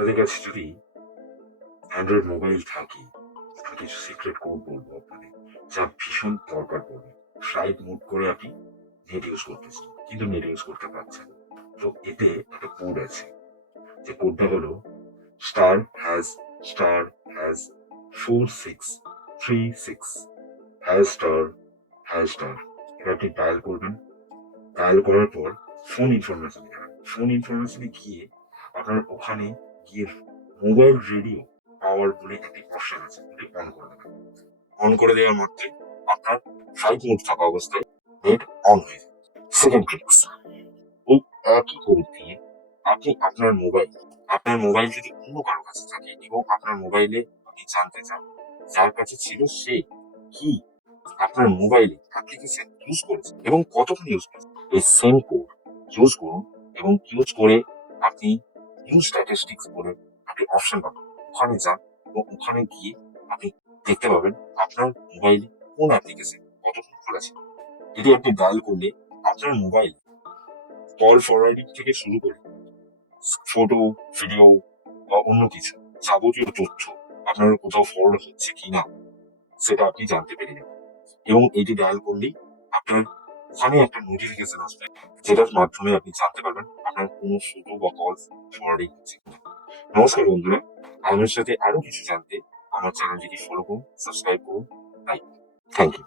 আপনাদের কাছে যদি অ্যান্ড্রয়েড মোবাইল থাকে, আমি কিছু সিক্রেট কোড বলবো আপনাদের, যা ভীষণ দরকার পড়বে। ফ্লাইট মোড করে আপনি নেট ইউজ করতেছেন, কিন্তু নেট ইউজ করতে পারছেন না। তো এতে একটা কোড আছে, যে কোডটা হলো স্টার হ্যাজ 4636 হ্যাশ স্টার। এটা আপনি ডায়াল করবেন। ডায়াল করার পর ফোন ইনফরমেশনে যাবেন। ফোন ইনফরমেশনে গিয়ে আপনার ওখানে গিয়ে মোবাইল রেডিও পাওয়ার বলে একটি অপশন আছে, ওটি অন করে দেবেন। অন করে দেওয়ার মধ্যে আপনার ফ্লাইট মোড থাকা অবস্থায় নেট অন হয়ে যাবে। সেকেন্ড ট্রিক্স, এই একই কোড দিয়ে আপনি আপনার মোবাইল যদি অন্য কারো কাছে থাকে এবং আপনার মোবাইলে আপনি জানতে চান যার কাছে ছিল সে কি আপনার মোবাইলে অ্যাপ্লিকেশন ইউজ করেছে এবং কতক্ষণ ইউজ করেছে, এই সেম কোড ইউজ করুন। এবং ইউজ করে আপনি নিউ স্ট্যাটিস্টিক্স বলে আপনি অপশন পাবেন, ওখানে যান এবং ওখানে গিয়ে আপনি দেখতে পাবেন আপনার মোবাইলে কোন অ্যাপ্লিকেশন কতক্ষণ খোলা ছিল। এটি আপনি ডায়াল করলে আপনার মোবাইল কল ফরওয়ার্ডিং থেকে শুরু করে ফটো, ভিডিও বা অন্য কিছু যাবতীয় তথ্য আপনার কোথাও ফরওয়ার্ড হচ্ছে কিনা সেটা আপনি জানতে পেরে যাবেন। এবং এটি ডায়াল করলেই আপনার ওখানে একটা নোটিফিকেশন আসবে, যেটার মাধ্যমে আপনি জানতে পারবেন আপনার কোনো ফটো বা কল ফরওয়ার্ডিং হচ্ছে কিনা। নমস্কার বন্ধুরা, আমার সাথে আরো কিছু জানতে আমার চ্যানেলটিকে ফলো করুন, সাবস্ক্রাইব করুন, লাইক। Thank you.